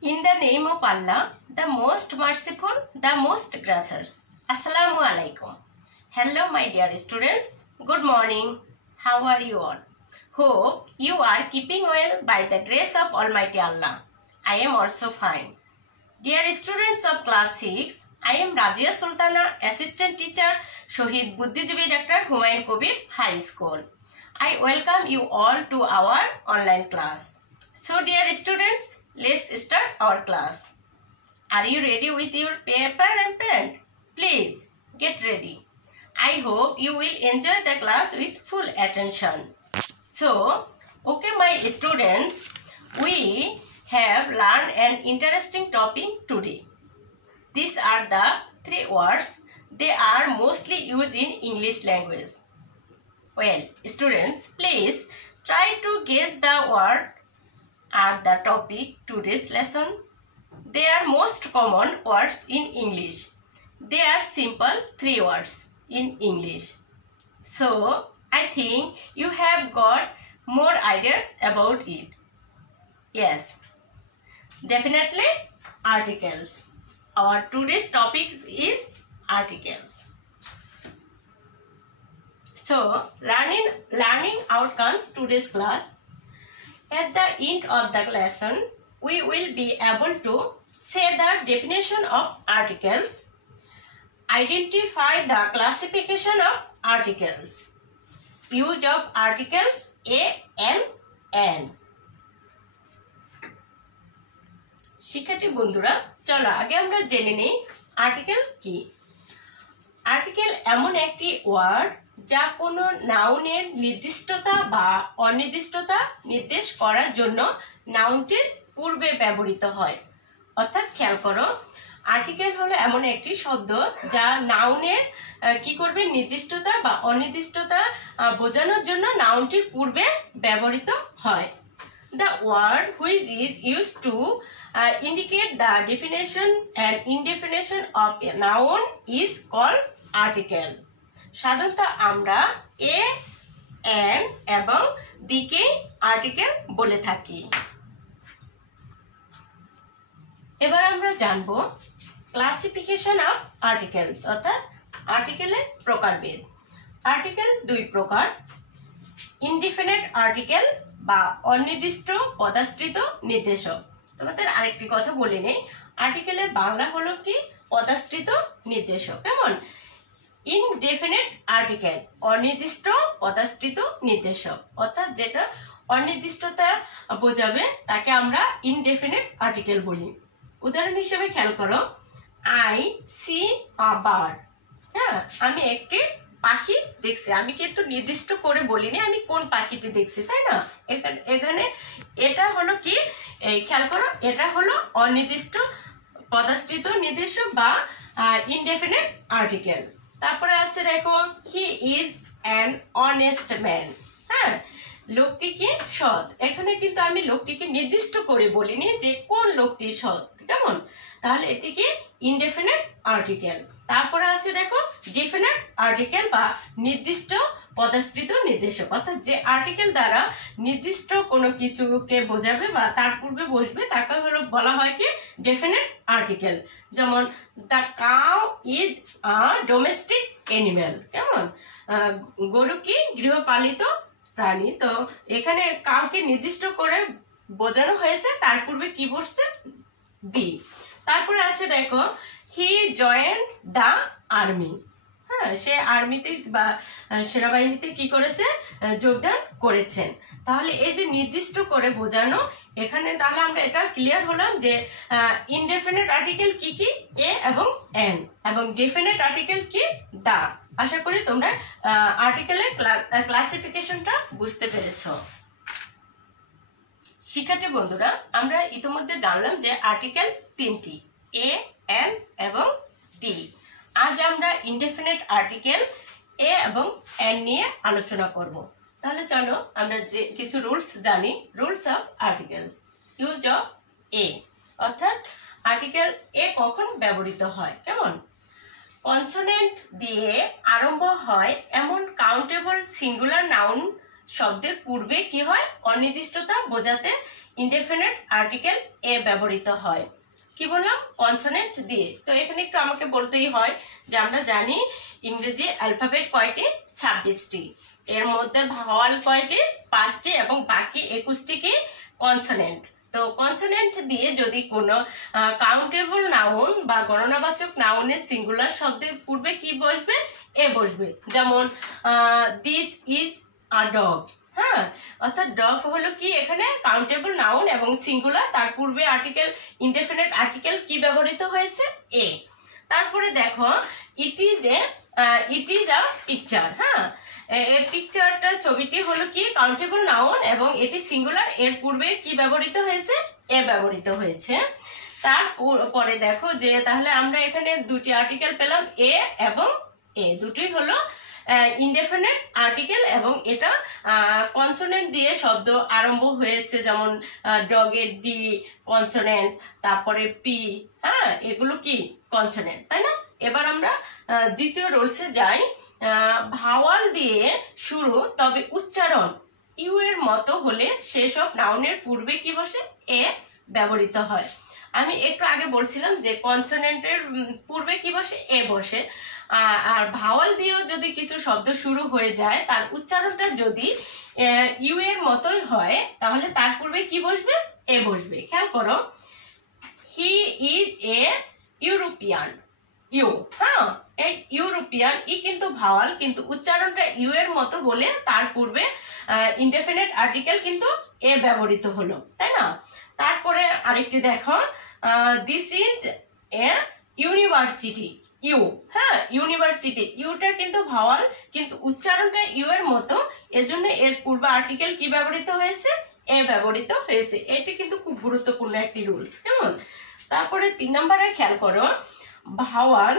In the name of Allah, the most merciful, the most gracious. Assalamu alaikum. Hello my dear students. Good morning. How are you all? Hope you are keeping well by the grace of Almighty Allah. I am also fine. Dear students of class 6, I am Razia Sultana, assistant teacher, Shohid Buddhijibi Dr. Humayun Kabir High School. I welcome you all to our online class. So dear students, let's start our class. Are you ready with your paper and pen? Please get ready. I hope you will enjoy the class with full attention. So, okay my students, we have learned an interesting topic today. These are the 3 words. They are mostly used in English language. Well, students, please try to guess the word at the topic today's lesson. They are most common words in English. They are simple 3 words in English. So, I think you have got more ideas about it. Yes, definitely articles. Our today's topic is articles. So, learning outcomes today's class. At the end of the lesson, we will be able to say the definition of articles, identify the classification of articles, use of articles a, n, and. শিক্ষার্থী বন্ধুরা, চলো আগে আমরা জেনে নেই article কি। Article এমন একটি ওয়ার্ড যা কোনো নাউনের নির্দিষ্টতা বা অনির্দিষ্টতা নির্দেশ করার জন্য নাউনটির পূর্বে ব্যবহৃত হয়। অর্থাৎ খেয়াল করো, আর্টিকেল হলো এমন একটি শব্দ যা নাউনের কি করবে, নির্দিষ্টতা বা অনির্দিষ্টতা বোঝানোর জন্য নাউনটির পূর্বে ব্যবহৃত হয়। The word which is used to indicate the definition and indefinition of a noun is called article. সাধারণত আমরা এ, এন এবং দিকে আর্টিকেল বলে থাকি। এবার আমরা জানবো ক্লাসিফিকেশন অফ আর্টিকেলস, অর্থাৎ আর্টিকেলের প্রকারভেদ। আর্টিকেল 2 প্রকার, ইনডিফিনিট আর্টিকেল বা অনির্দিষ্ট পদাশ্রিত নির্দেশক। তোমাদের আরেকটি কথা বলে নেই, আর্টিকেলের বাংলা হলো কি, পদাশ্রিত নির্দেশক। কেমন? ইনডেফিনিট আর্টিকেল, অনির্দিষ্ট পদাশ্রিত নির্দেশক, অর্থাৎ যেটা অনির্দিষ্টতা বোঝাবে তাকে আমরা ইনডেফিনিট আর্টিকেল বলি। উদাহরণ হিসেবে খেয়াল করো, আই সি আ বার্ড। হ্যাঁ, আমি একটি পাখি দেখছি। আমি কিন্তু নির্দিষ্ট করে বলিনি আমি কোন পাখিটি দেখছি, তাই না? এখানে এটা হলো কি, খেয়াল করো, এটা হলো অনির্দিষ্ট পদাশ্রিত নির্দেশক বা ইনডেফিনিট আর্টিকেল। তারপরে আছে দেখো, he is an honest man. হ্যাঁ, লোকটি কি সৎ। এখানে কিন্তু আমি লোকটিকে নির্দিষ্ট করে বলিনি যে কোন লোকটি সৎ, কেমন? তাহলে এটি কি ইনডেফিনিট আর্টিকেল। তারপরে আছে দেখো ডেফিনিট আর্টিকেল বা নির্দিষ্ট পদাশ্রিত নির্দেশক, অর্থাৎ যে আর্টিকেল দ্বারা নির্দিষ্ট কোনো কিছুকে বোঝাবে বা তার পূর্বে বসবে তাকে হলো বলা হয় কি ডেফিনিট আর্টিকেল। যেমন the cow is a domestic animal. কেমন? গরু কি গৃহপালিত প্রাণী। তো এখানে কাউকে নির্দিষ্ট করে বোঝানো হয়েছে, তার পূর্বে কি বসছে, দি। তারপরে আছে দেখো, হি জয়েন্ট দ্য আর্মি। হ্যাঁ, সে আর্মিতে বা সেনাবাহিনীতে কি করেছে, যোগদান করেছেন। তাহলে এই যে নির্দিষ্ট করে বোঝানো, এখানে তাহলে আমরা এটা ক্লিয়ার হলাম যে ইনডেফিনিট আর্টিকেল কি কি, এ এবং এন, এবং ডেফিনিট আর্টিকেল কি, দা। আশা করি তোমরা আর্টিকেলের ক্লাসিফিকেশনটা বুঝতে পেরেছো। শিক্ষার্থী বন্ধুরা, আমরা ইতিমধ্যে জানলাম যে আর্টিকেল 3টি, এ, এন এবং দি। আজ আমরা ইনডেফিনিট আর্টিকেল এ এবং এন নিয়ে আলোচনা করব। তাহলে চলো আমরা যে কিছু রুলস জানি। Rules of articles. Use of a, অর্থাৎ আর্টিকেল এ কখন ব্যবহৃত হয়। কেমন? কনসোনেন্ট দিয়ে আরম্ভ হয় এমন কাউন্টেবল সিঙ্গুলার নাউন শব্দের পূর্বে কি হয়, অনির্দিষ্টতা বোঝাতে ইনডেফিনিট আর্টিকেল এ ব্যবহৃত হয়। কি বললাম? কনসোনেন্ট দিয়ে। তো এখানে একটু আমাকে বলতেই হয় যে আমরা জানি ইংরেজি অ্যালফাবেট কয়টি? 26টি। এর মধ্যে ভাওয়াল কয়টি? 5টি এবং বাকি 21টি কি? কনসোনেন্ট। তো কনসোনেন্ট দিয়ে যদি কোনো কাউন্টেবল নাউন বা গণনাবাচক নাউনের সিঙ্গুলার শব্দের পূর্বে কি বসবে? এ বসবে। যেমন দিস ইজ আ ডগ। হ্যাঁ, অর্থাৎ ডগ হলো কি এখানে কাউন্টেবল নাউন এবং সিঙ্গুলার, তার পূর্বে আর্টিকেল ইনডেফিনিট আর্টিকেল কি ব্যবহৃত হয়েছে? এ। তারপরে দেখো ইট ইজ আ পিকচার। হ্যাঁ, এই পিকচারটা ছবিটি হলো কি কাউন্টেবল নাউন এবং এটি সিঙ্গুলার, এর পূর্বে কি ব্যবহৃত হয়েছে? এ ব্যবহৃত হয়েছে। তারপরে দেখো যে তাহলে আমরা এখানে দুটি আর্টিকেল পেলাম, এ এবং এ, দুটি হলো ইনডেফিনিট আর্টিকেল এবং এটা কনসোনেন্ট দিয়ে শব্দ আরম্ভ হয়েছে, যেমন ডগের ডি কনসোনেন্ট, তারপরে পি। হ্যাঁ, এগুলো কি কনসোনেন্ট, তাই না? এবার আমরা দ্বিতীয় রুলসে যাই। ভাওয়াল দিয়ে শুরু তবে উচ্চারণ ইউ এর মতো হলে সেসব নাউনের পূর্বে কি বসে? এ ব্যবহৃত হয়। আমি একটু আগে বলছিলাম যে কনসোনেন্টের পূর্বে কি বসে? এ বসে। আর ভাওয়াল দিয়েও যদি কিছু শব্দ শুরু হয়ে যায়, তার উচ্চারণটা যদি ইউ এর মতোই হয়, তাহলে তার পূর্বে কি বসবে? এ বসবে। খেয়াল করো, he is a European. U, হ্যাঁ, এই ইউরোপিয়ান ই কিন্তু ভাওয়াল, কিন্তু উচ্চারণটা ইউ এর মতো বলে তার পূর্বে ইনডেফিনিট আর্টিকেল কিন্তু এ ব্যবহৃত হলো, তাই না? তারপরে আরেকটি দেখো, this is a university. U, হ্যাঁ, ইউনিভার্সিটি, ইউটা কিন্তু ভাওয়াল কিন্তু উচ্চারণটা ইউ এর মতো, এজন্য এর পূর্বে আর্টিকেল কি ব্যবহৃত হয়েছে? এ ব্যবহৃত হয়েছে। এটি কিন্তু খুব গুরুত্বপূর্ণ একটি রুলস। কেমন? তারপরে 3 নম্বরে খেয়াল করো, ভাওয়াল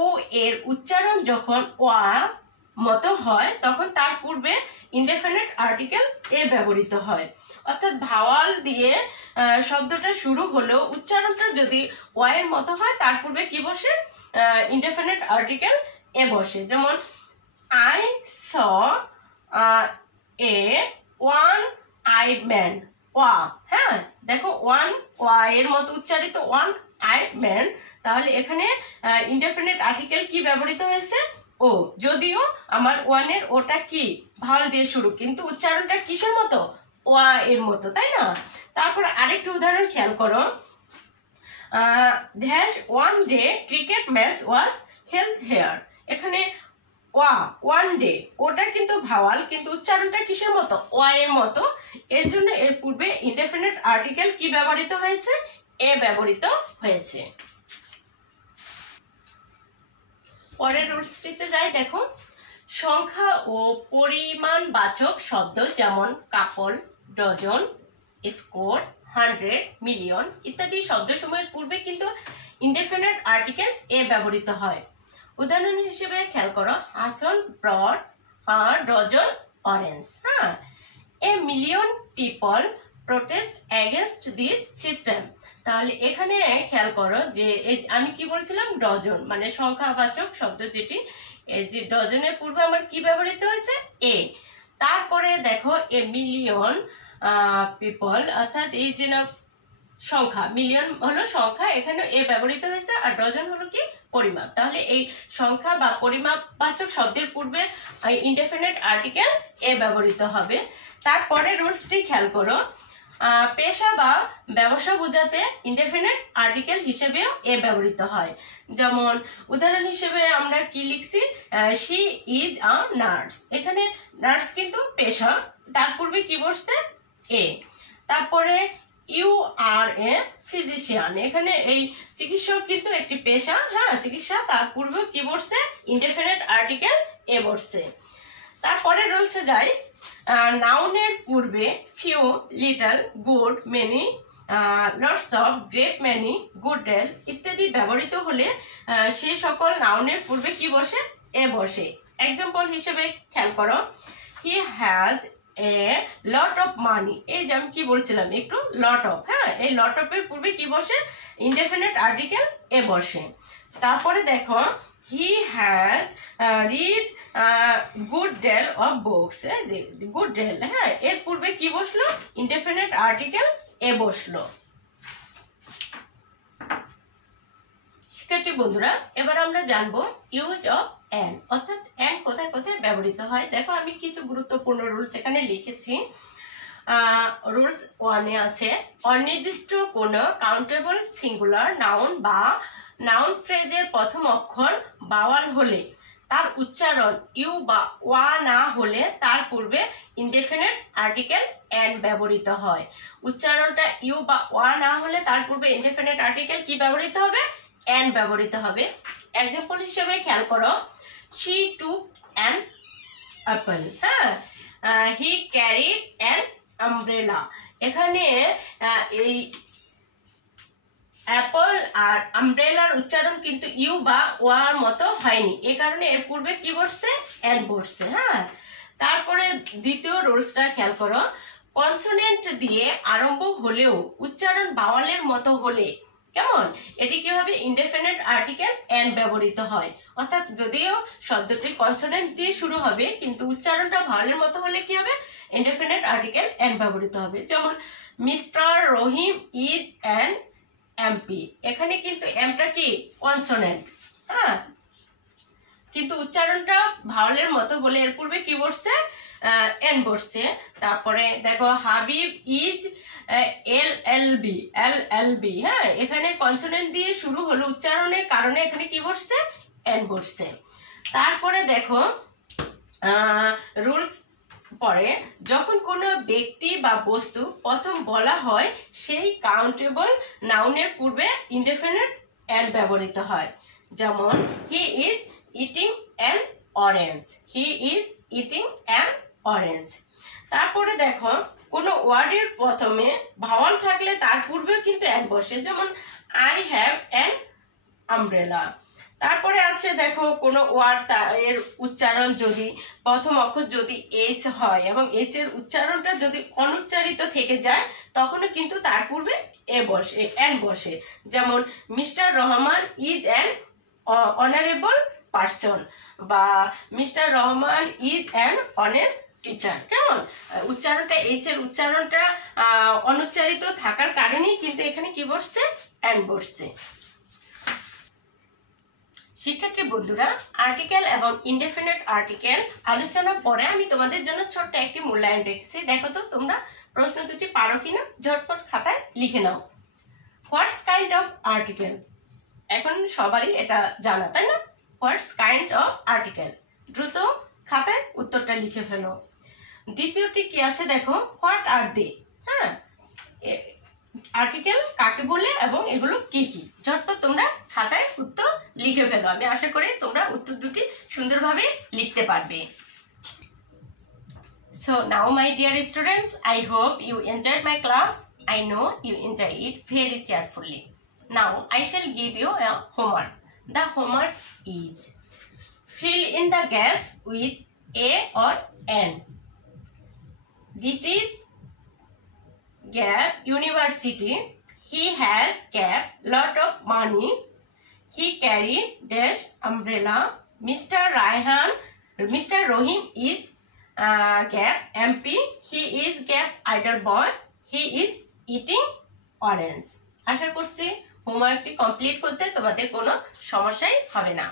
ও এর উচ্চারণ যখন ওয়া মতো হয় তখন তার পূর্বে ইনডেফিনিট আর্টিকেল এ ব্যবহৃত হয়। অর্থাৎ ভাওয়াল দিয়ে শব্দটা শুরু হলেও উচ্চারণটা যদি ওয়া এর মতো হয়, তার পূর্বে কি বসে? ইনডেফিনিট আর্টিকেল এ বসে। যেমন I saw A one eyed man. ওয়া, হ্যাঁ, দেখো ওয়া এর মতো উচ্চারিত, ওয়ান আইড ম্যান। তাহলে এখানে ইনডেফিনিট আর্টিকেল কি ব্যবহৃত হয়েছে? ও। যদিও আমার ওয়ানের ওটা কি ভাওয়াল দিয়ে শুরু, কিন্তু উচ্চারণটা কিসের মতো? ওয়া এর মতো, তাই না? তারপর আরেকটি উদাহরণ খেয়াল করো, dash one day cricket match was held here. এখানে ওয়ান ডে, ওটা কিন্তু ভাওয়াল কিন্তু উচ্চারণটা কিসের মতো? ওয়া এর মতো, এর জন্য এর পূর্বে ইনডেফিনিট আর্টিকেল কি ব্যবহৃত হয়েছে? এ ব্যবহৃত হয়েছে। পরের রুলসটিতে যাই। দেখো, সংখ্যা ও পরিমাণবাচক শব্দ যেমন কাপল, ডজন, স্কোর, 100, মিলিয়ন ইত্যাদি শব্দসমূহের পূর্বে কিন্তু ইনডেফিনিট আর্টিকেল এ ব্যবহৃত হয়। উদাহরণ হিসেবে খেয়াল করো, has brought a dozen orange. হ্যাঁ, a million people protest against this system. তাহলে এখানে খেয়াল করো যে আমি কি বলছিলাম? ডজন, মানে সংখ্যাবাচক শব্দ যেটি, এই যে ডজনের পূর্বে আমার কি ব্যবহৃত হয়েছে? এ। তারপরে দেখো এ মিলিয়ন পিপল, অর্থাৎ এই যে না সংখ্যা, মিলিয়ন হলো সংখ্যা, এখানে এ ব্যবহৃত হয়েছে, আর ডজন হলো কি পরিমাপ। তাহলে এই সংখ্যা বা পরিমাপবাচক শব্দের পূর্বে ইনডেফিনিট আর্টিকেল এ ব্যবহৃত হবে। তারপরে রুলসটি খেয়াল করো, পেশা বা ব্যবসা বোঝাতে ইনডেফিনিট আর্টিকেল হিসেবেও এ ব্যবহৃত হয়। যেমন উদাহরণ হিসেবে আমরা কি লিখছি? She is a nurse. এখানে নার্স কিন্তু পেশা, তার পূর্বে কি বসছে? এ। তারপরে ইউ আর এ ফিজিশিয়ান, এখানে এই চিকিৎসক কিন্তু একটি পেশা, হ্যাঁ, চিকিৎসা, তার পূর্বে কি বসছে? ইনডেফিনিট আর্টিকেল এ বসছে। তারপরে রুলসে যাই, নাউনের পূর্বে few, little, good, many, lots of, great many, good deal ইত্যাদি ব্যবহৃত হলে সেই সকল নাউনের পূর্বে কি বসে? এ বসে। এক্সাম্পল হিসেবে খেয়াল করো, he has a lot of money. এই যে আমি কি বলছিলাম একটু, লট অফ, হ্যাঁ, এই লট অফ এর পূর্বে কি বসে? ইনডেফিনিট আর্টিকেল এ বসে। তারপরে দেখো, he has read good deal of books. যে গুড ডেল, হ্যাঁ, এর পূর্বে কি বসলো? ইনডেফিনিট আর্টিকেল এ বসলো। শিক্ষার্থী বন্ধুরা, এবার আমরা জানবো ইউজ অফ অ্যান্ড, অর্থাৎ অ্যান্ড কোথায় কোথায় ব্যবহৃত হয়। দেখো আমি কিছু গুরুত্বপূর্ণ রুলস এখানে লিখেছি। রুলস 1-এ আছে, অনির্দিষ্ট কোনো কাউন্টেবল সিঙ্গুলার নাউন বা নাউন ফ্রেজের প্রথম অক্ষর বাওয়াল হলে তার উচ্চারণ ইউ বা ওয়া না হলে তার পূর্বে ইনডেফিনিট আর্টিকেল অ্যান্ড ব্যবহৃত হয়। উচ্চারণটা ইউ বা ওয়া না হলে তার পূর্বে ইনডেফিনিট আর্টিকেল কি ব্যবহৃত হবে? অ্যান্ড ব্যবহৃত হবে। এক্সাম্পল হিসেবে খেয়াল করো, she took an apple, হ্যাঁ, he carried an umbrella। এখানে এই অ্যাপল আর আমব্রেলার উচ্চারণ কিন্তু ইউ বা ওয়ার মতো হয়নি, এই কারণে এর পূর্বে কি বসছে? অ্যান্ড বসছে। হ্যাঁ, তারপরে দ্বিতীয় রুলসটা খেয়াল করো, কনসোনেন্ট দিয়ে আরম্ভ হলেও উচ্চারণ বাওয়ালের মতো হলে কেমন, এটি কি হবে? ইনডেফিনিট আর্টিকেল অ্যান্ড ব্যবহৃত হয়। অর্থাৎ যদিও শব্দটি কনসোনেন্ট দিয়ে শুরু হবে কিন্তু উচ্চারণটা ভাওয়ালের মতো হলে কি হবে? ইনডেফিনিট আর্টিকেল অ্যান্ড ব্যবহৃত হবে। যেমন mister Rahim is an MP, এখানে কিন্তু এমটা কি? কনসোনেন্ট, হ্যাঁ, কিন্তু উচ্চারণটা ভাওয়ালের মতো বলে এর পূর্বে কি বসছে? এন বসছে। তারপরে দেখো হাবিব ইজ এলএলবি, হ্যাঁ, এখানে কনসোনেন্ট দিয়ে শুরু হলো, উচ্চারণের কারণে এখানে কি বসছে? এন বসছে। তারপরে দেখো রুলস পরে, যখন কোনো ব্যক্তি বা বস্তু প্রথম বলা হয় সেই কাউন্টেবল নাউনের পূর্বে ইনডেফিনিট অ্যান্ড ব্যবহৃত হয়। যেমন he is eating an orange, he is eating an orange. তারপরে দেখো কোনো ওয়ার্ডের প্রথমে ভাওয়াল থাকলে তার পূর্বে কিন্তু অ্যান্ড বসে, যেমন আই হ্যাভ অ্যান আমব্রেলা। তারপরে আছে দেখো কোনো ওয়ার্ড এর উচ্চারণ যদি প্রথম অক্ষর যদি এইচ হয় এবং এইচ এর উচ্চারণটা যদি অনুচ্চারিত থেকে যায় তখনও কিন্তু তার পূর্বে অ্যান বসে। যেমন mister Rahman is an honourable person বা mister Rahman is an honest teacher. কেমন, উচ্চারণটা এইচ এর উচ্চারণটা অনুচ্চারিত থাকার কারণেই কিন্তু এখানে কি বসছে? অ্যান বসছে। শিক্ষার্থী বন্ধুরা, আর্টিকেল এবং ইনডেফিনিট আর্টিকেল আলোচনার পরে আমি তোমাদের জন্য ছোট্ট একটি মূল্যায়ন রেখেছি। দেখো তো তোমরা প্রশ্ন দুটি পারো কিনা, ঝটপট খাতায় লিখে নাও। হোয়াটস কাইন্ড অফ আর্টিকেল, এখন সবারই এটা জানা, তাই না? হোয়াটস কাইন্ড অফ আর্টিকেল, দ্রুত খাতায় উত্তরটা লিখে ফেলো। দ্বিতীয়টি কি আছে দেখো, হোয়াট আর দে, হ্যাঁ, আর্টিকেল কাকে বলে এবং এগুলো কি কি, ঝটপট তোমরা খাতায় উত্তর লিখে ফেলো। আমি আশা করি তোমরা উত্তর দুটি সুন্দরভাবে লিখতে পারবে। So now my dear students, I hope you enjoyed my class. I know you enjoy it very cheerfully. Now I shall give you a homework. The homework is fill in the gaps with A or N. This is gap university. He has gap lot of money. He carry dash umbrella. Mr. Rohim is gap MP. He is gap idle boy. He is eating orange. আশা করছি হোমওয়ার্কটি complete করতে তোমাদের কোনো সমস্যাই হবে না।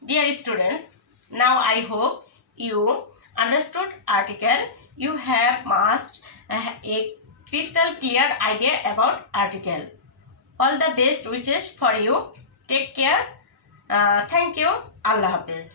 Dear students, now I hope you understood article. You have must a crystal clear idea about article. All the best wishes for you. Take care. Thank you. Allah Hafiz.